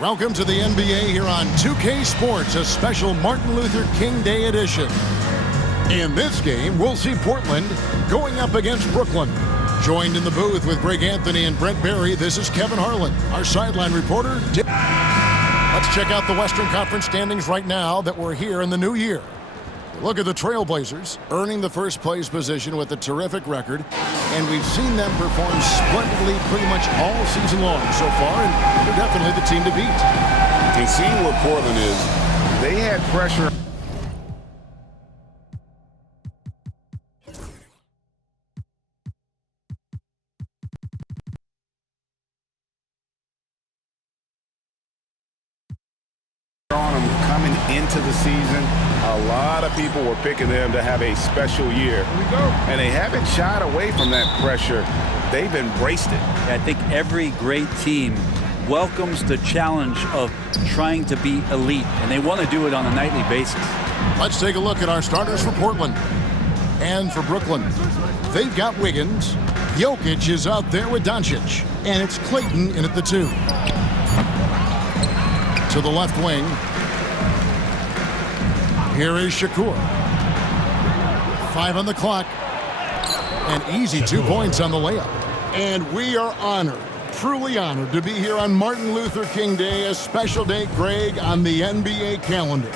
Welcome to the NBA here on 2K Sports, a special Martin Luther King Day edition. In this game, we'll see Portland going up against Brooklyn. Joined in the booth with Greg Anthony and Brent Barry, this is Kevin Harlan, our sideline reporter. Let's check out the Western Conference standings right now that we're here in the new year. Look at the Trailblazers, earning the first place position with a terrific record, and we've seen them perform splendidly pretty much all season long so far, and they're definitely the team to beat. And seeing where Portland is, they had pressure on them coming into the season. A lot of people were picking them to have a special year. And they haven't shied away from that pressure. They've embraced it. I think every great team welcomes the challenge of trying to be elite, and they want to do it on a nightly basis. Let's take a look at our starters for Portland. And for Brooklyn, they've got Wiggins. Jokic is out there with Doncic. And it's Clayton in at the 2. To the left wing, here is Shakur. 5 on the clock. An easy 2 points on the layup. And we are honored, truly honored, to be here on Martin Luther King Day, a special day, Greg, on the NBA calendar.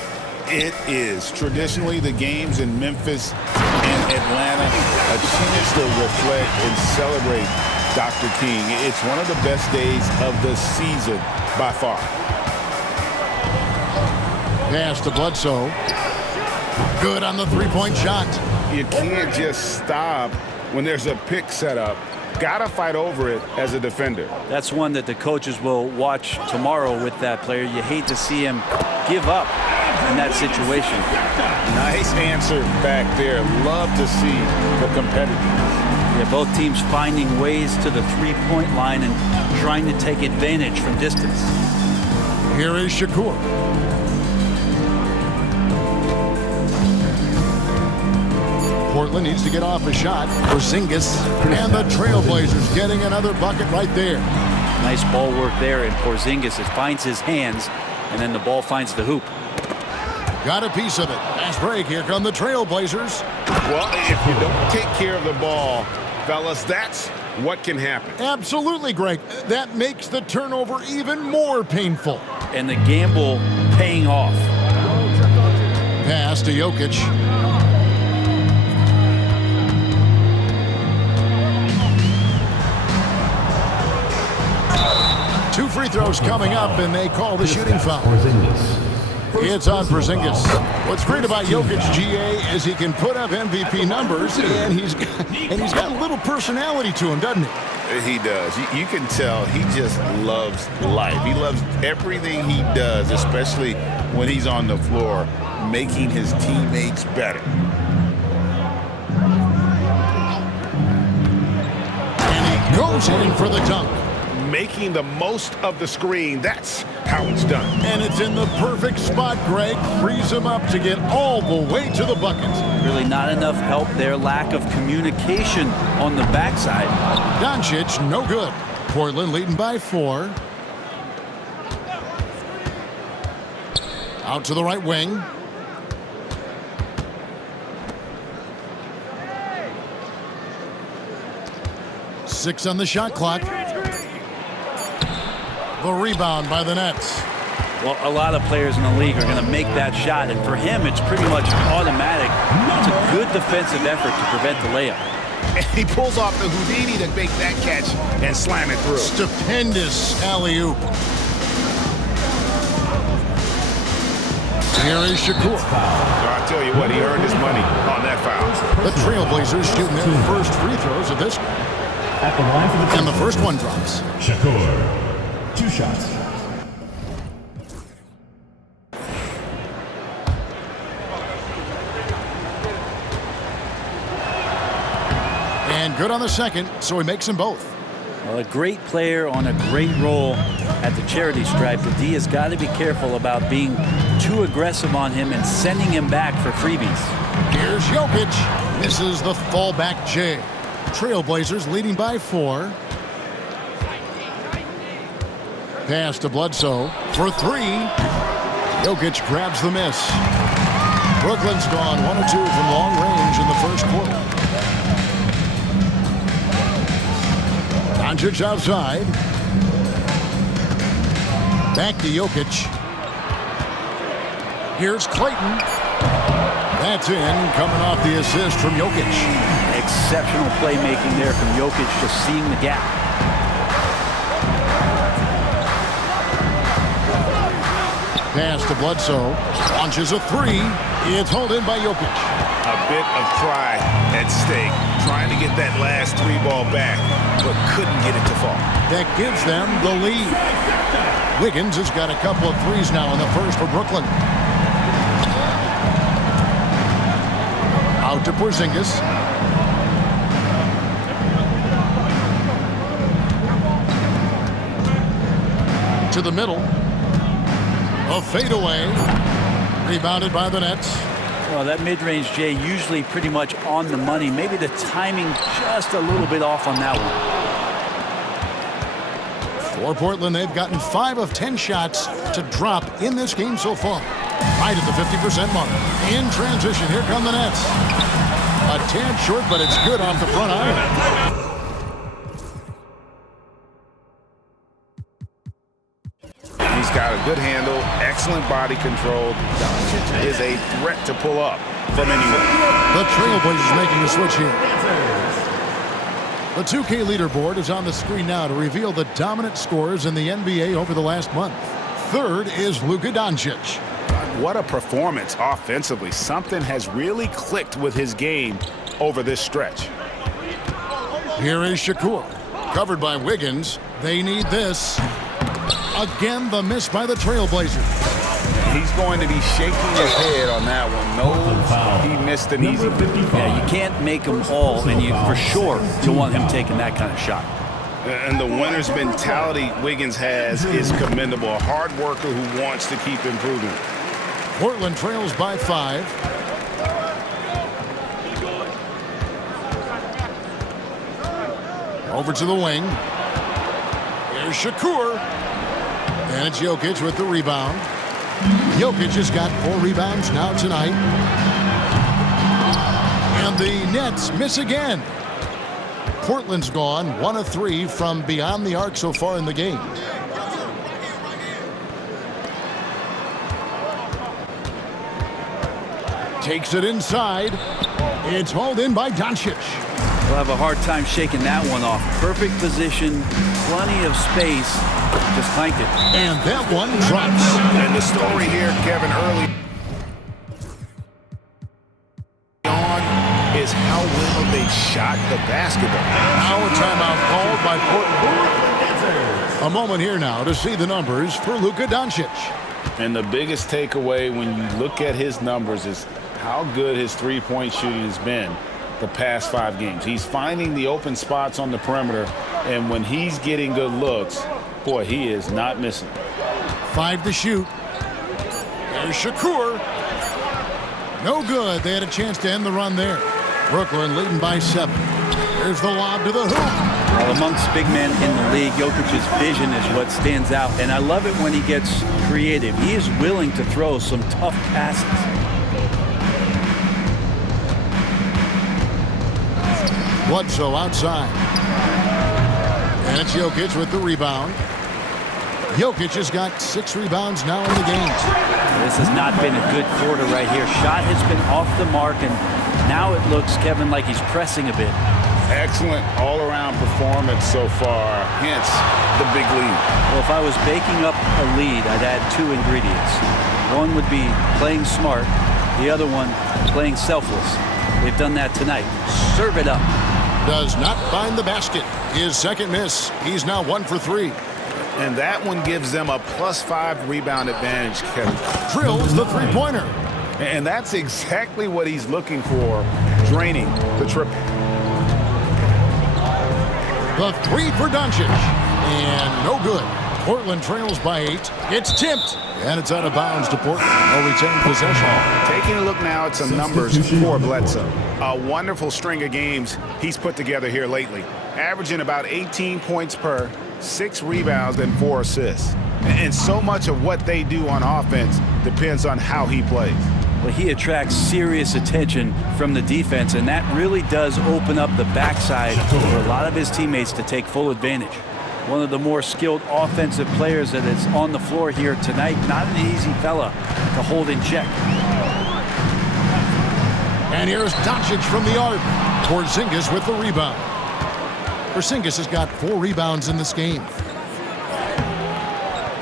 It is traditionally the games in Memphis and Atlanta, a chance to reflect and celebrate Dr. King. It's one of the best days of the season by far. Pass to Bledsoe. Good on the 3-point shot. You can't just stop when there's a pick set up. Gotta fight over it as a defender. That's one that the coaches will watch tomorrow with that player. You hate to see him give up in that situation. Nice answer back there. Love to see the competitiveness. Yeah, both teams finding ways to the 3-point line and trying to take advantage from distance. Here is Shakur. Portland needs to get off a shot. Porzingis and the Trailblazers getting another bucket right there. Nice ball work there, and Porzingis finds his hands, and then the ball finds the hoop. Got a piece of it. Fast break. Here come the Trailblazers. Well, if you don't take care of the ball, fellas, that's what can happen. Absolutely, Greg. That makes the turnover even more painful. And the gamble paying off. Pass to Jokic. 2 free throws coming up, and they call the shooting foul. It's on Porzingis. What's great about Jokic, GA, is he can put up MVP numbers, and he's got a little personality to him, doesn't he? He does. You can tell he just loves life. He loves everything he does, especially when he's on the floor, making his teammates better. And he goes in for the dunk. Making the most of the screen. That's how it's done. And it's in the perfect spot, Greg. Frees him up to get all the way to the bucket. Really not enough help there. Lack of communication on the backside. Doncic, no good. Portland leading by 4. Out to the right wing. Six on the shot clock. The rebound by the Nets. Well, a lot of players in the league are going to make that shot, and for him, it's pretty much automatic. It's a good defensive effort to prevent the layup. And he pulls off the Houdini to make that catch and slam it through. Stupendous alley-oop. Here is Shakur. So I tell you what, he earned his money on that foul. The Trailblazers shooting their first free throws of this. At the line for the And the first one drops. Shakur. 2 shots. And good on the second, so he makes them both. Well, a great player on a great role at the charity stripe. The D has got to be careful about being too aggressive on him and sending him back for freebies. Here's Jokic. Misses the fallback J. Trailblazers leading by 4. Pass to Bledsoe for three. Jokic grabs the miss. Brooklyn's gone 1 of 2 from long range in the first quarter. Doncic outside. Back to Jokic. Here's Clayton. That's in, coming off the assist from Jokic. Exceptional playmaking there from Jokic, just seeing the gap. Pass to Bledsoe. Launches a three. It's hauled in by Jokic. A bit of pride at stake. Trying to get that last three ball back, but couldn't get it to fall. That gives them the lead. Wiggins has got a couple of threes now in the first for Brooklyn. Out to Porzingis. To the middle. A fadeaway. Rebounded by the Nets. Well, that mid-range, Jay, usually pretty much on the money. Maybe the timing just a little bit off on that one. For Portland, they've gotten 5 of 10 shots to drop in this game so far. Right at the 50% mark. In transition, here come the Nets. A tad short, but it's good off the front iron. He's got a good handle, excellent body control. Doncic is a threat to pull up from anywhere. The Trailblazers making the switch here. The 2K leaderboard is on the screen now to reveal the dominant scores in the NBA over the last month. Third is Luka Doncic. What a performance offensively. Something has really clicked with his game over this stretch. Here is Shakur. Covered by Wiggins. They need this. Again, the miss by the Trailblazers. He's going to be shaking his head on that one. No, he missed an easy. Yeah, you can't make them all, and you for sure you want him taking that kind of shot. And the winner's mentality Wiggins has is commendable. A hard worker who wants to keep improving. Portland trails by 5. Over to the wing. Here's Shakur. And it's Jokic with the rebound. Jokic has got 4 rebounds now tonight. And the Nets miss again. Portland's gone 1 of 3 from beyond the arc so far in the game. Takes it inside. It's hauled in by Doncic. We'll have a hard time shaking that one off. Perfect position, plenty of space. Just clanked it. And that one drops. And the story here, Kevin, early on is how well they shot the basketball. Now a timeout called by Portland. A moment here now to see the numbers for Luka Doncic. And the biggest takeaway when you look at his numbers is how good his three-point shooting has been the past 5 games. He's finding the open spots on the perimeter, and when he's getting good looks, boy, he is not missing. 5 to shoot. There's Shakur. No good. They had a chance to end the run there. Brooklyn leading by 7. There's the lob to the hoop. Well, amongst big men in the league, Jokic's vision is what stands out, and I love it when he gets creative. He is willing to throw some tough passes. Bledsoe outside. And it's Jokic with the rebound. Jokic has got 6 rebounds now in the game. This has not been a good quarter right here. Shot has been off the mark, and now it looks, Kevin, like he's pressing a bit. Excellent all-around performance so far, hence the big lead. Well, if I was baking up a lead, I'd add 2 ingredients. One would be playing smart. The other one, playing selfless. They've done that tonight. Serve it up. Does not find the basket. His second miss. He's now 1 for 3. And that one gives them a +5 rebound advantage, Kevin. Drills the three-pointer. And that's exactly what he's looking for, draining the triple. The 3 for Doncic. And no good. Portland trails by 8. It's tipped. And it's out of bounds to Portland. They'll retain possession. Taking a look now at some numbers for Bledsoe. A wonderful string of games he's put together here lately. Averaging about 18 points per, 6 rebounds, and 4 assists. And so much of what they do on offense depends on how he plays. Well, he attracts serious attention from the defense, and that really does open up the backside for a lot of his teammates to take full advantage. One of the more skilled offensive players that is on the floor here tonight. Not an easy fella to hold in check. And here's Doncic from the arc. Porzingis with the rebound. Porzingis has got 4 rebounds in this game.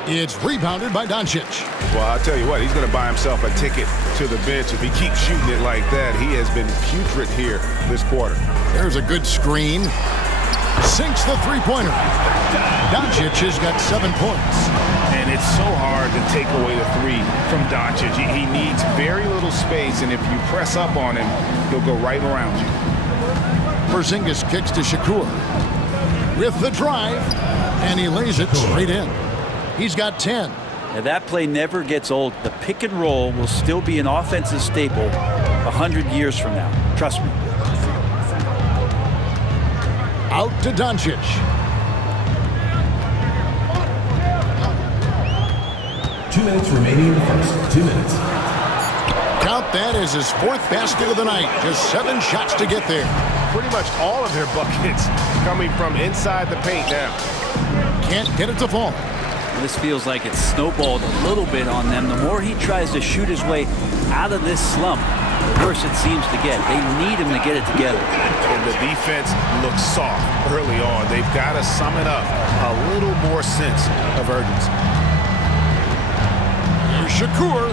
It's rebounded by Doncic. Well, I'll tell you what, he's going to buy himself a ticket to the bench if he keeps shooting it like that. He has been putrid here this quarter. There's a good screen. Sinks the three-pointer. Doncic has got 7 points. And it's so hard to take away the 3 from Doncic. He needs very little space, and if you press up on him, he'll go right around you. Porzingis kicks to Shakur with the drive, and he lays it straight in. He's got 10. Now that play never gets old. The pick and roll will still be an offensive staple 100 years from now. Trust me. Out to Doncic. Two minutes remaining in the first. 2 minutes. Count that as his 4th basket of the night. Just 7 shots to get there. Pretty much all of their buckets coming from inside the paint now. Can't get it to fall. This feels like it's snowballed a little bit on them. The more he tries to shoot his way out of this slump, the worse it seems to get. They need him to get it together. And the defense looks soft early on. They've got to sum it up a little more sense of urgency. Here's Shakur.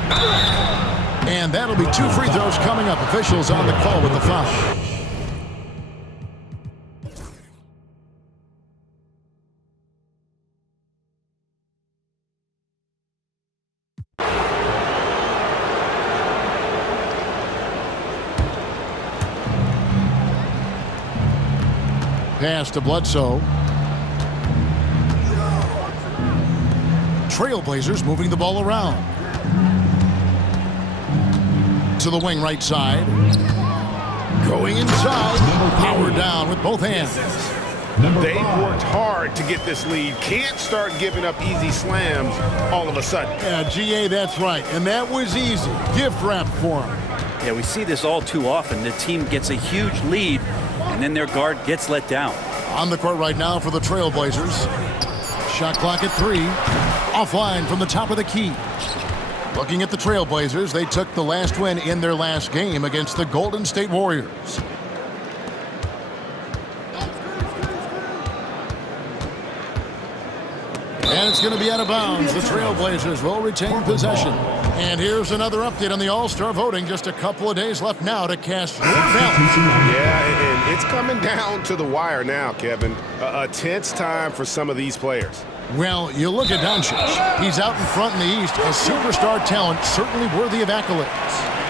And that'll be 2 free throws coming up. Officials on the call with the foul. Pass to Bledsoe. Trailblazers moving the ball around. To the wing right side. Going inside. Power down with both hands. They've worked hard to get this lead. Can't start giving up easy slams all of a sudden. Yeah, GA, that's right. And that was easy. Gift wrap for him. Yeah, we see this all too often. The team gets a huge lead, and then their guard gets let down. On the court right now for the Trailblazers. Shot clock at 3. Offline from the top of the key. Looking at the Trailblazers, they took the last win in their last game against the Golden State Warriors. And it's going to be out of bounds. The Trailblazers will retain possession. And here's another update on the All-Star voting. Just a couple of days left now to cast your ballot. Yeah, and it's coming down to the wire now, Kevin. A tense time for some of these players. Well, you look at Doncic. He's out in front in the East, a superstar talent, certainly worthy of accolades.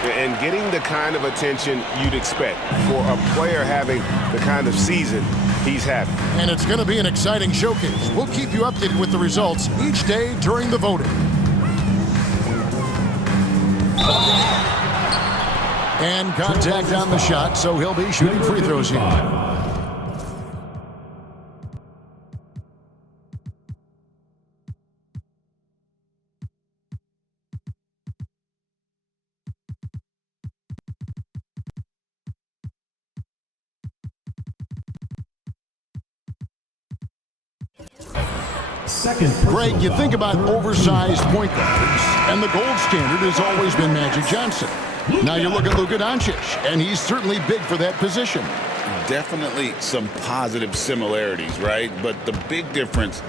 And getting the kind of attention you'd expect for a player having the kind of season he's having. And it's going to be an exciting showcase. We'll keep you updated with the results each day during the voting. And contact on the shot, so he'll be shooting free throws here. Greg, you think about oversized point guards, and the gold standard has always been Magic Johnson. Now you look at Luka Doncic, and he's certainly big for that position. Definitely some positive similarities, right? But the big difference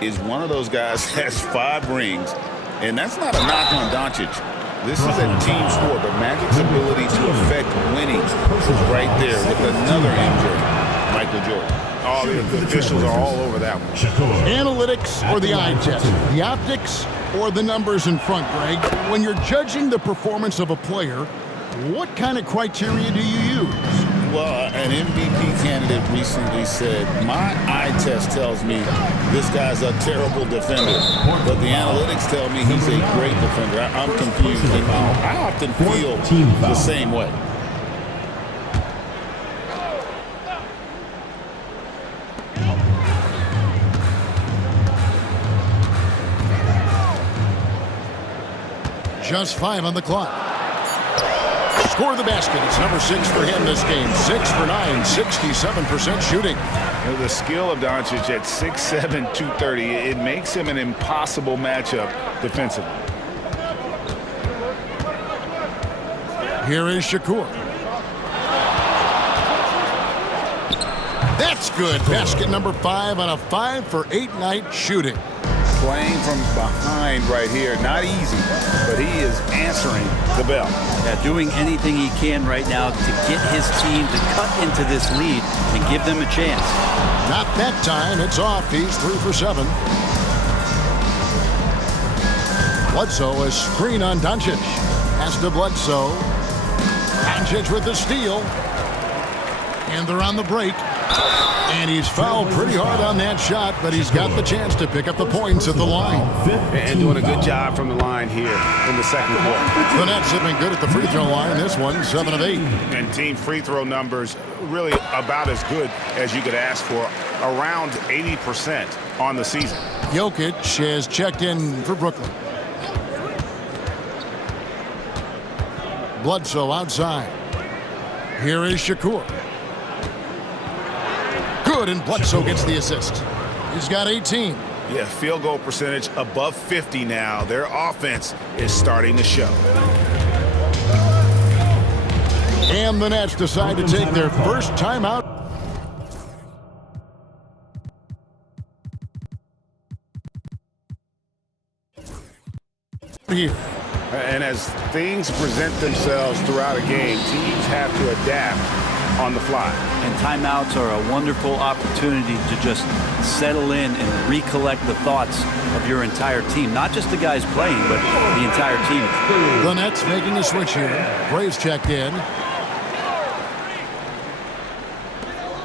is one of those guys has 5 rings, and that's not a knock on Doncic. This is a team sport, but Magic's ability to affect winning is right there with another MJ, Michael Jordan. Oh, the officials are all over that one. Analytics or the eye test? The optics or the numbers in front, Greg? When you're judging the performance of a player, what kind of criteria do you use? Well, an MVP candidate recently said, my eye test tells me this guy's a terrible defender, but the analytics tell me he's a great defender. I'm confused. I often feel the same way. Just 5 on the clock. Score the basket. It's number 6 for him this game. 6 for 9, 67% shooting. The skill of Doncic at 6'7", 230, it makes him an impossible matchup defensively. Here is Shakur. That's good. Basket number 5 on a 5 for 8 night shooting. Playing from behind right here. Not easy, but he is answering the bell. Yeah, doing anything he can right now to get his team to cut into this lead and give them a chance. Not that time. It's off. He's 3 for 7. Bledsoe, a screen on Doncic. Pass to Bledsoe. Doncic with the steal. And they're on the break. And he's fouled pretty hard on that shot, but he's got the chance to pick up the points at the line. And doing a good job from the line here in the second quarter. The Nets have been good at the free throw line. This one, 7 of 8. And team free throw numbers really about as good as you could ask for. Around 80% on the season. Jokic has checked in for Brooklyn. Bledsoe outside. Here is Shakur. Good, and Bledsoe gets the assist. He's got 18. Yeah, field goal percentage above 50 now. Their offense is starting to show. And the Nets decide to take their first timeout. Here. And as things present themselves throughout a game, teams have to adapt on the fly. And timeouts are a wonderful opportunity to just settle in and recollect the thoughts of your entire team. Not just the guys playing, but the entire team. The Nets making a switch here. Braves checked in.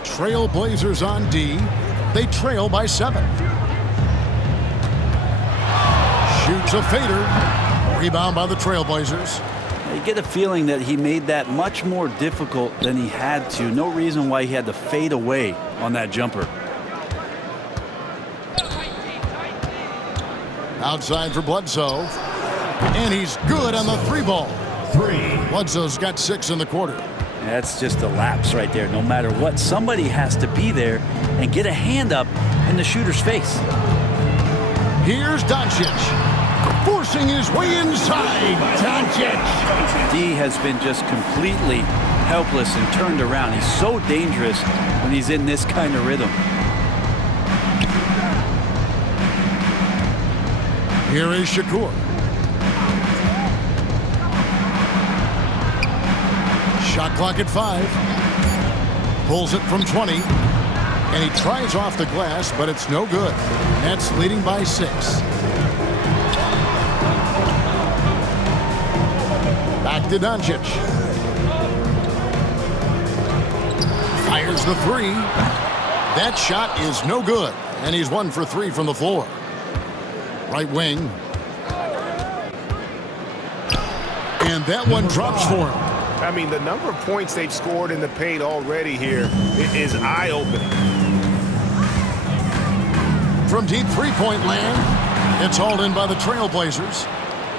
Trail Blazers on D. They trail by 7. Shoots a fader. Rebound by the Trailblazers. You get a feeling that he made that much more difficult than he had to. No reason why he had to fade away on that jumper. Outside for Bledsoe. And he's good on the 3-ball. Bledsoe's got 6 in the quarter. That's just a lapse right there. No matter what, somebody has to be there and get a hand up in the shooter's face. Here's Doncic. Forcing his way inside. Doncic. D has been just completely helpless and turned around. He's so dangerous when he's in this kind of rhythm. Here is Shakur. Shot clock at 5. Pulls it from 20. And he tries off the glass, but it's no good. Nets leading by 6. Back to Doncic. Fires the 3. That shot is no good. And he's 1 for 3 from the floor. Right wing. And that one drops for him. I mean, the number of points they've scored in the paint already here is eye-opening. From deep three-point land, it's hauled in by the Trailblazers.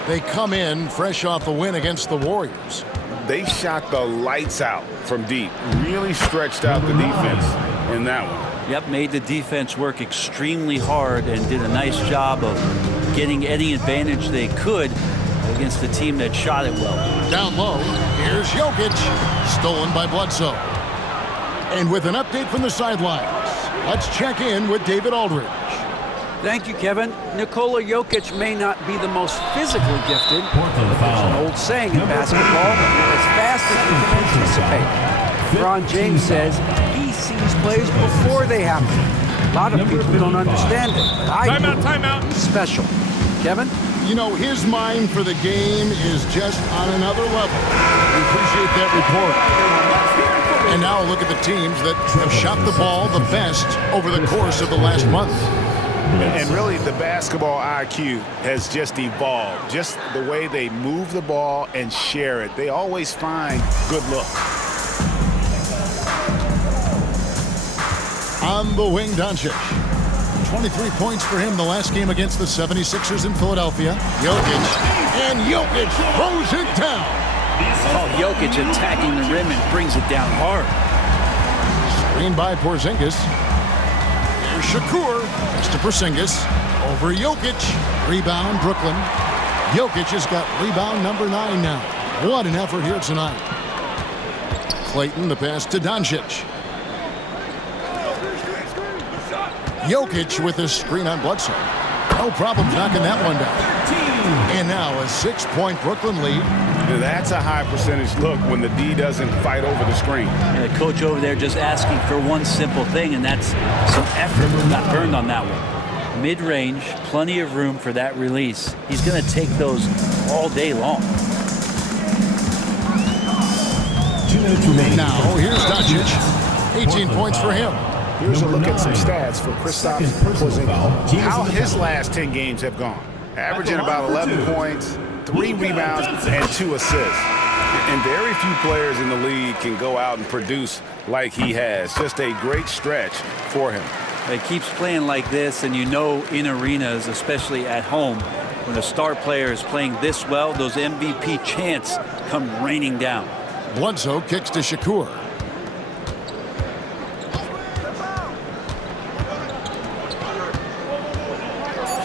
They come in fresh off a win against the Warriors. They shot the lights out from deep. Really stretched out the defense in that one. Yep, made the defense work extremely hard and did a nice job of getting any advantage they could against the team that shot it well. Down low, here's Jokic, stolen by Bledsoe. And with an update from the sidelines, let's check in with David Aldridge. Thank you, Kevin. Nikola Jokic may not be the most physically gifted, but there's an old saying in basketball, as fast as you can anticipate. LeBron James says he sees plays before they happen. A lot of people don't understand it, but I do. Timeout. He's special. Kevin? You know, his mind for the game is just on another level. We appreciate that report. And now look at the teams that have shot the ball the best over the course of the last month. And really, the basketball IQ has just evolved. Just the way they move the ball and share it. They always find good looks. On the wing, Doncic. 23 points for him the last game against the 76ers in Philadelphia. Jokic throws it down. Oh, Jokic attacking the rim and brings it down hard. Screen by Porzingis. Here's Shakur. Next to Porzingis. Over Jokic. Rebound, Brooklyn. Jokic has got rebound number 9 now. What an effort here tonight. Clayton, the pass to Doncic. Jokic with his screen on Bledsoe. No problem knocking that one down. And now a 6-point Brooklyn lead. That's a high percentage look when the D doesn't fight over the screen. And the coach over there just asking for one simple thing, and that's some effort. Got burned on that one. Mid-range, plenty of room for that release. He's going to take those all day long. 2 minutes remaining. Now here's Doncic. 18 points for him. Here's a look at some stats for Kristaps Porzingis. How his last 10 games have gone. Averaging about 11 points, 3 rebounds, and 2 assists. And very few players in the league can go out and produce like he has. Just a great stretch for him. He keeps playing like this, and you know in arenas, especially at home, when a star player is playing this well, those MVP chants come raining down. Bledsoe kicks to Shakur.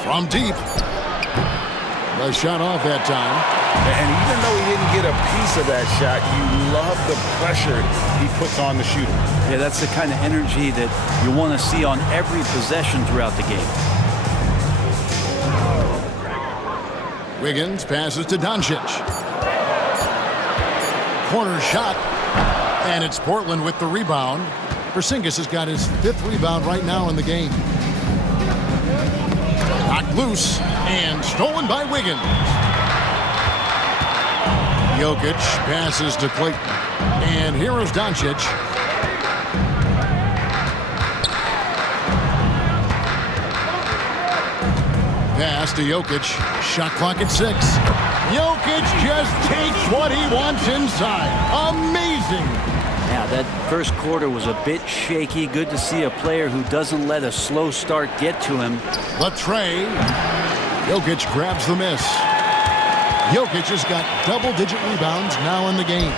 From deep. The shot off that time. And even though he didn't get a piece of that shot, you love the pressure he puts on the shooter. Yeah, that's the kind of energy that you want to see on every possession throughout the game. Wiggins passes to Doncic. Corner shot. And it's Portland with the rebound. Porzingis has got his 5th rebound right now in the game. Knocked loose and stolen by Wiggins. Jokic passes to Clayton. And here is Doncic. Pass to Jokic. Shot clock at 6. Jokic just takes what he wants inside. Amazing. Now, that first quarter was a bit shaky. Good to see a player who doesn't let a slow start get to him. The tray. Jokic grabs the miss. Jokic has got double-digit rebounds now in the game.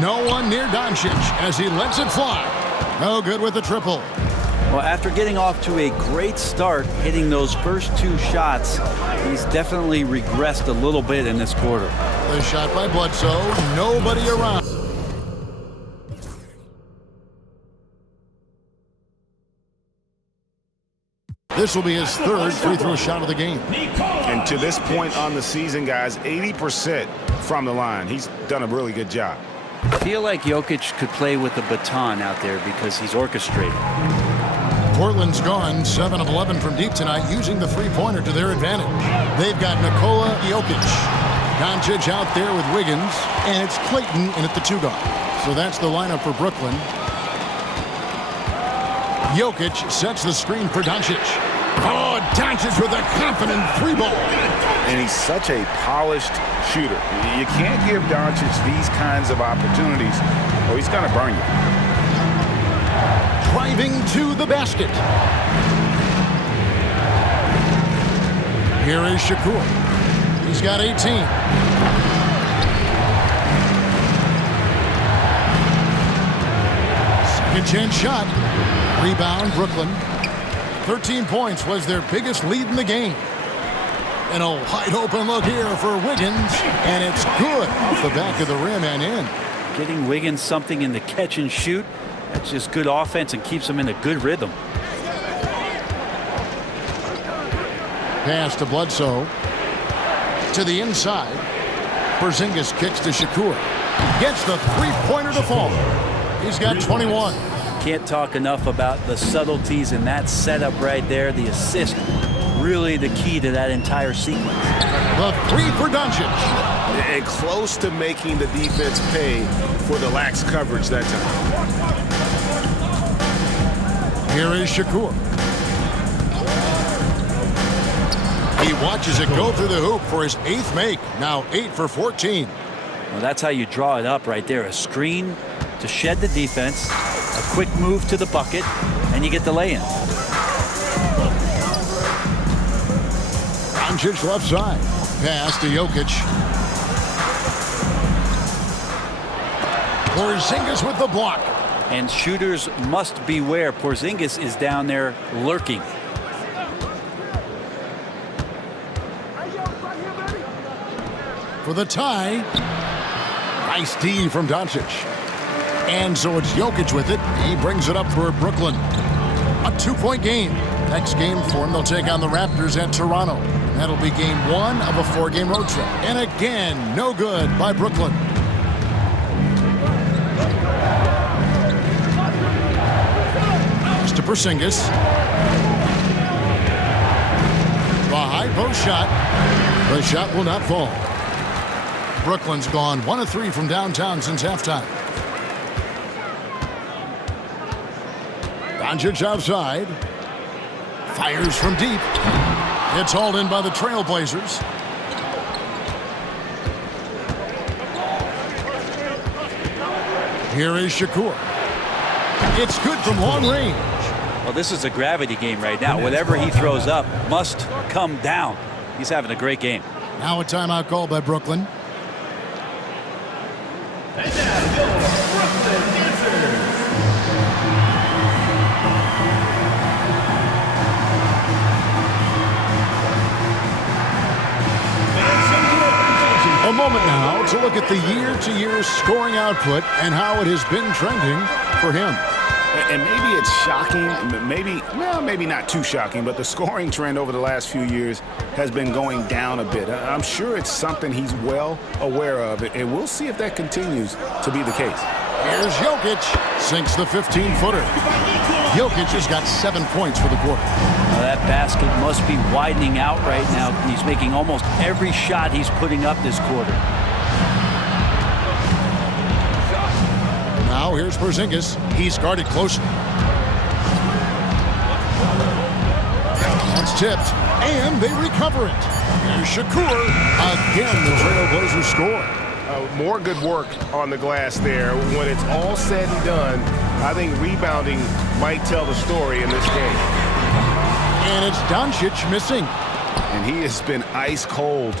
No one near Doncic as he lets it fly. No good with the triple. Well, after getting off to a great start, hitting those first 2 shots, he's definitely regressed a little bit in this quarter. The shot by Bledsoe. Nobody around. This will be his 3rd free throw shot of the game. And to this point on the season, guys, 80% from the line. He's done a really good job. I feel like Jokic could play with the baton out there because he's orchestrating. Portland's gone 7 of 11 from deep tonight, using the three-pointer to their advantage. They've got Nikola Jokic. Doncic out there with Wiggins, and it's Clayton in at the 2 guard. So that's the lineup for Brooklyn. Jokic sets the screen for Doncic. Oh, Doncic with a confident 3-ball. And he's such a polished shooter. You can't give Doncic these kinds of opportunities or he's going to burn you. Driving to the basket. Here is Shakur. He's got 18. Second chance shot. Rebound, Brooklyn. 13 points was their biggest lead in the game. And a wide open look here for Wiggins. And it's good off the back of the rim and in. Getting Wiggins something in the catch and shoot, that's just good offense and keeps him in a good rhythm. Pass to Bledsoe. To the inside. Porzingis kicks to Shakur. Gets the three-pointer to fall. He's got 21. Can't talk enough about the subtleties in that setup right there. The assist, really the key to that entire sequence. The 3 for Doncic. And close to making the defense pay for the lax coverage that time. Here is Shakur. He watches it go through the hoop for his 8th make. Now 8 for 14. Well, that's how you draw it up right there. A screen to shed the defense, a quick move to the bucket, and you get the lay-in. Doncic left side. Pass to Jokic. Porzingis with the block. And shooters must beware. Porzingis is down there lurking. For the tie. Nice D from Doncic. And so it's Jokic with it. He brings it up for Brooklyn. A 2-point game. Next game for them, they'll take on the Raptors at Toronto. That'll be game 1 of a 4-game road trip. And again, no good by Brooklyn. To Porzingis. The high post shot. The shot will not fall. Brooklyn's gone 1 of 3 from downtown since halftime. Doncic outside. Fires from deep. It's hauled in by the Trailblazers. Here is Shakur. It's good from long range. Well, this is a gravity game right now. Whatever he throws up must come down. He's having a great game. Now a timeout call by Brooklyn. And now your Brooklyn answers. A moment now to look at the year-to-year scoring output and how it has been trending for him. And maybe it's shocking, maybe not too shocking, but the scoring trend over the last few years has been going down a bit. I'm sure it's something he's well aware of, and we'll see if that continues to be the case. Here's Jokic, sinks the 15-footer. Jokic has got 7 points for the quarter. Now that basket must be widening out right now. He's making almost every shot he's putting up this quarter. Now here's Porzingis. He's guarded closely. That's tipped, and they recover it. Here's Shakur. Again, the Trailblazers score. More good work on the glass there. When it's all said and done, I think rebounding might tell the story in this game. And it's Doncic missing. And he has been ice cold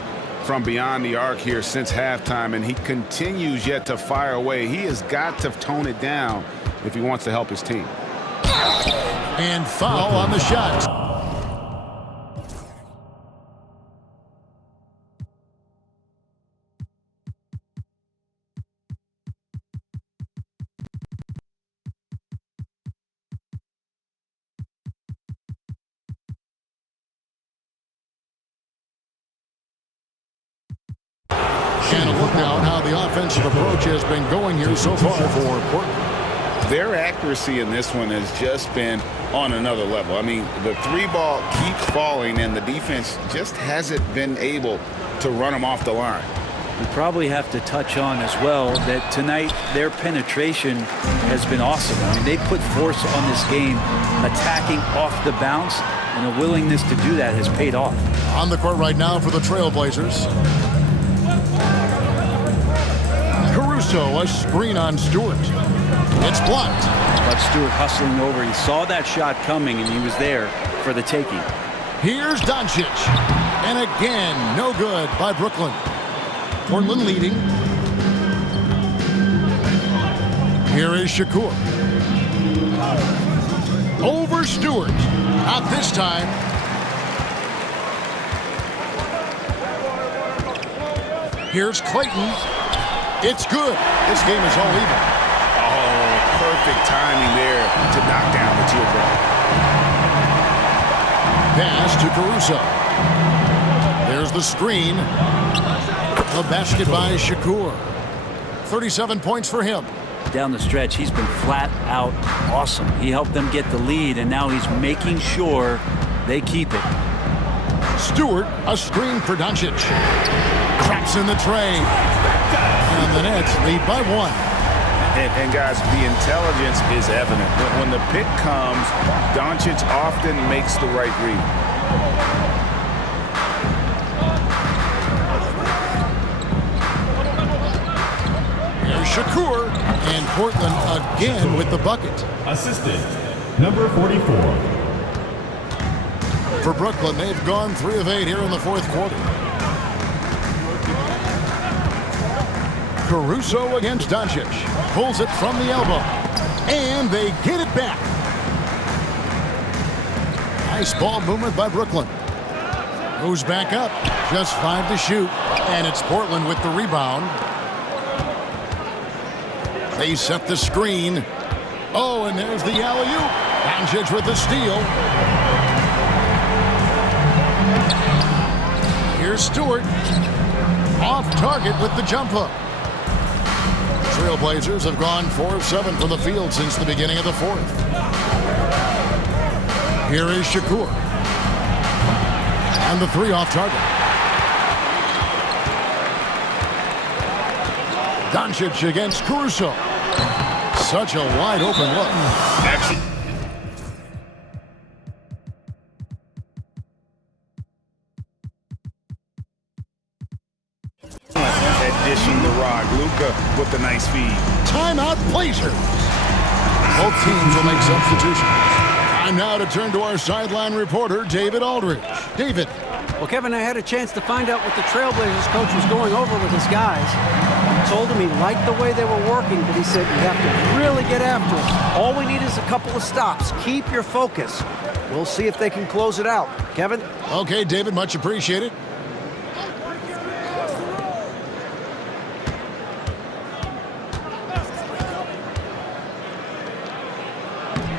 from beyond the arc here since halftime, and he continues yet to fire away. He has got to tone it down if he wants to help his team. And foul on the shot. And a look now at how the offensive approach has been going here so far for Portland. Their accuracy in this one has just been on another level. I mean, the three ball keeps falling, and the defense just hasn't been able to run them off the line. We probably have to touch on as well that tonight their penetration has been awesome. I mean, they put force on this game, attacking off the bounce, and a willingness to do that has paid off. On the court right now for the Trailblazers. Caruso, a screen on Stewart. It's blocked. But Stewart hustling over. He saw that shot coming, and he was there for the taking. Here's Doncic. And again, no good by Brooklyn. Portland leading. Here is Shakur. Over Stewart. Not this time. Here's Clayton. It's good. This game is all even. Oh, perfect timing there to knock down the teardrop. Pass to Caruso. There's the screen. A basket by Shakur. 37 points for him. Down the stretch, he's been flat out awesome. He helped them get the lead, and now he's making sure they keep it. Stewart, a screen for Doncic. Cracks in the tray. And the Nets lead by 1. And guys, the intelligence is evident. When the pick comes, Doncic often makes the right read. Shakur, and Portland again with the bucket. Assistant, number 44. For Brooklyn, they've gone 3 of 8 here in the fourth quarter. Caruso against Doncic. Pulls it from the elbow. And they get it back. Nice ball movement by Brooklyn. Moves back up. Just 5 to shoot. And it's Portland with the rebound. They set the screen. Oh, and there's the alley-oop. Doncic with the steal. Here's Stewart. Off target with the jump hook. Trailblazers have gone 4 of 7 from the field since the beginning of the fourth. Here is Shakur. And the 3 off target. Doncic against Caruso. Such a wide open look. Dishing the rock. Luka with the nice feed. Timeout Blazers. Both teams will make substitutions. Time now to turn to our sideline reporter, David Aldridge. David. Well, Kevin, I had a chance to find out what the Trailblazers coach was going over with his guys. He told him he liked the way they were working, but he said you have to really get after it. All we need is a couple of stops. Keep your focus. We'll see if they can close it out. Kevin? Okay, David, much appreciated.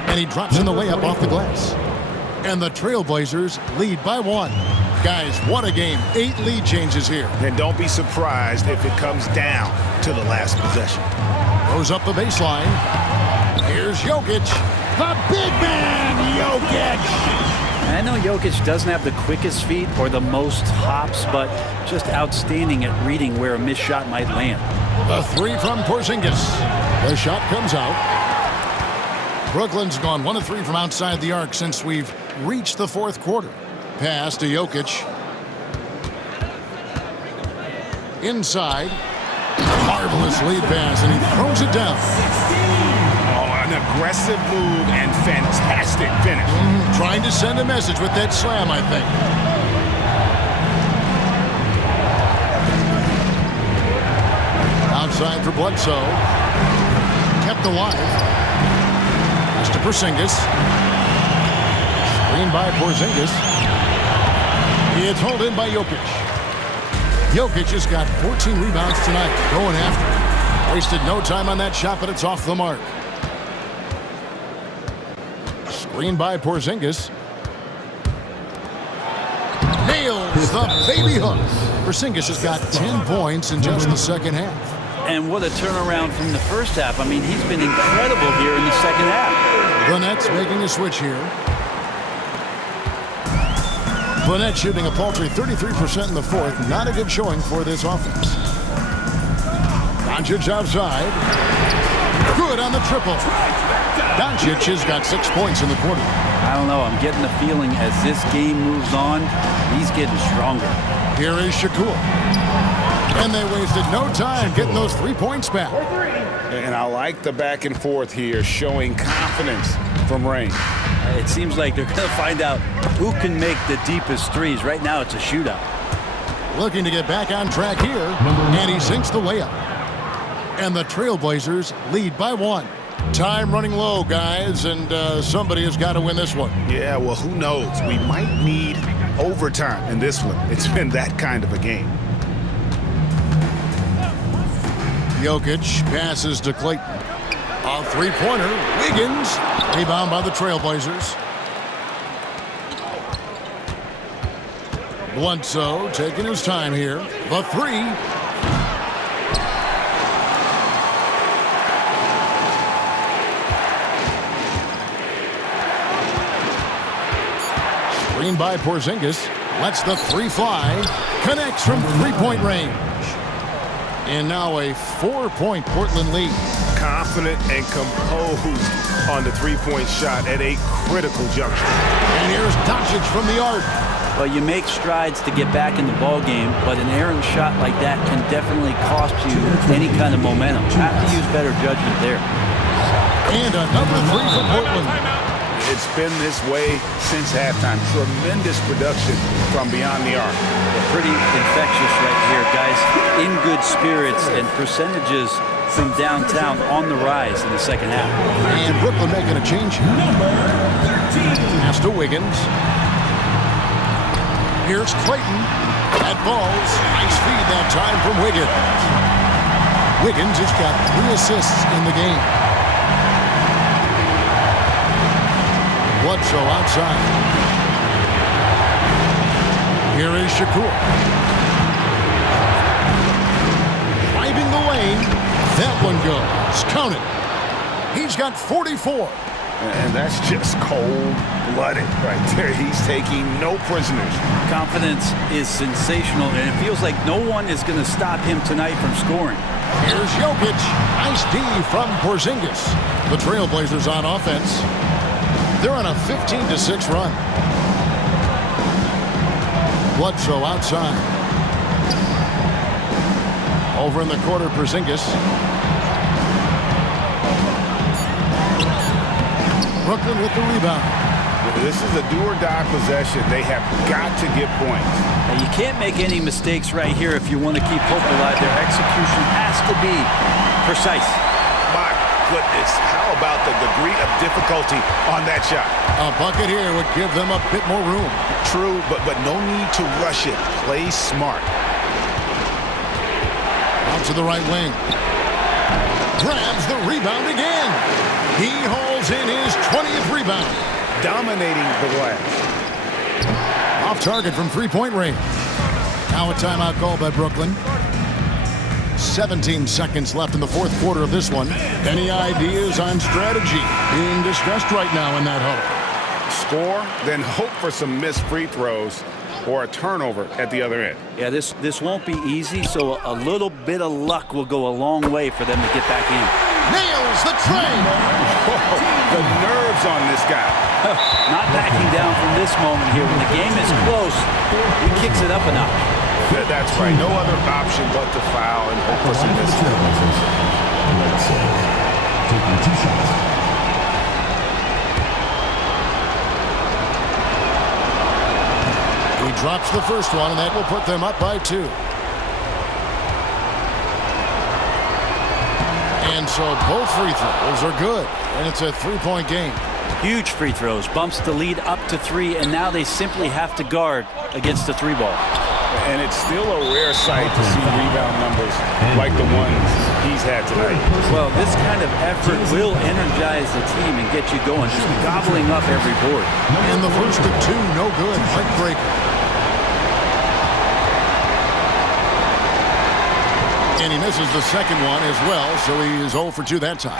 And he drops in the layup off the glass. And the Trailblazers lead by 1. Guys, what a game. 8 lead changes here. And don't be surprised if it comes down to the last possession. Goes up the baseline. Here's Jokic. The big man, Jokic. I know Jokic doesn't have the quickest feet or the most hops, but just outstanding at reading where a missed shot might land. The 3 from Porzingis. The shot comes out. Brooklyn's gone 1 of 3 from outside the arc since we've reached the fourth quarter. Pass to Jokic. Inside. Marvelous lead pass, and he throws it down. Oh, an aggressive move and fantastic finish. Trying to send a message with that slam, I think. Outside for Bledsoe. Kept alive. To Porzingis. Screen by Porzingis. It's hauled in by Jokic. Jokic has got 14 rebounds tonight. Going after it. Wasted no time on that shot, but it's off the mark. Screen by Porzingis. Nails the baby hook. Porzingis has got 10 points in just the second half. And what a turnaround from the first half. I mean, he's been incredible here in the second half. The Nets making a switch here. The Nets shooting a paltry 33% in the fourth. Not a good showing for this offense. Doncic outside. Good on the triple. Doncic has got 6 points in the quarter. I don't know. I'm getting the feeling as this game moves on, he's getting stronger. Here is Shakur. And they wasted no time getting those 3 points back. And I like the back and forth here, showing confidence from Rain. It seems like they're going to find out who can make the deepest threes. Right now, it's a shootout. Looking to get back on track here, and he sinks the layup. And the Trailblazers lead by 1. Time running low, guys, and somebody has got to win this one. Yeah, well, who knows? We might need overtime in this one. It's been that kind of a game. Jokic passes to Clayton. A 3-pointer. Wiggins. Rebound by the Trailblazers. Bledsoe taking his time here. The 3. Screen by Porzingis. Lets the 3 fly. Connects from 3-point range. And now a 4-point Portland lead. Confident and composed on the 3-point shot at a critical juncture. And here's Doncic from the arc. Well, you make strides to get back in the ball game, but an errant shot like that can definitely cost you any kind of momentum. You have to use better judgment there. And another 3 for Portland. It's been this way since halftime. Tremendous production from beyond the arc. Pretty infectious right here, guys. In good spirits and percentages from downtown on the rise in the second half. And Brooklyn making a change here. Pass to Wiggins. Here's Clayton. That ball's nice feed that time from Wiggins. Wiggins has got 3 assists in the game. Bledsoe outside. Here is Shakur. Driving the lane. That one goes. Count it. He's got 44. And that's just cold-blooded right there. He's taking no prisoners. Confidence is sensational, and it feels like no one is going to stop him tonight from scoring. Here's Jokic. Nice D from Porzingis. The Trailblazers on offense. They're on a 15-6 run. Bledsoe outside. Over in the corner, Porzingis. Brooklyn with the rebound. This is a do-or-die possession. They have got to get points. Now, you can't make any mistakes right here if you want to keep hope alive. Their execution has to be precise. My goodness, how about the degree of difficulty on that shot? A bucket here would give them a bit more room. True, but no need to rush it. Play smart. Out to the right wing. Grabs the rebound again. He hauls in his 20th rebound. Dominating the glass. Off target from three-point range. Now a timeout called by Brooklyn. 17 seconds left in the fourth quarter of this one. Any ideas on strategy being discussed right now in that huddle? Score, then hope for some missed free throws or a turnover at the other end. Yeah, this won't be easy, so a little bit of luck will go a long way for them to get back in. Nails the tray. The nerves on this guy. Not backing down from this moment here. When the game is close, he kicks it up a notch. That's right. No other option but to foul and hope for some misses. Taking 2 shots. He drops the first one, and that will put them up by 2. And so both free throws are good, and it's a 3-point game. Huge free throws, bumps the lead up to 3, and now they simply have to guard against the 3-ball. And it's still a rare sight to see rebound numbers like the ones he's had tonight. Well, this kind of effort will energize the team and get you going, just gobbling up every board. And the first of 2, no good. Heartbreaker. And he misses the second one as well, so he is 0 for 2 that time.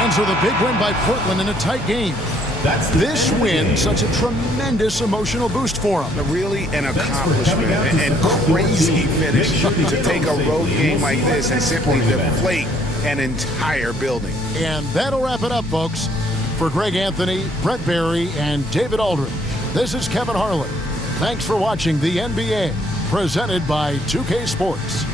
And so the big win by Portland in a tight game. This win, such a tremendous emotional boost for him. Really an accomplishment and crazy finish to take a road game like this and simply deflate an entire building. And that'll wrap it up, folks. For Greg Anthony, Brent Barry, and David Aldridge, this is Kevin Harlan. Thanks for watching the NBA, presented by 2K Sports.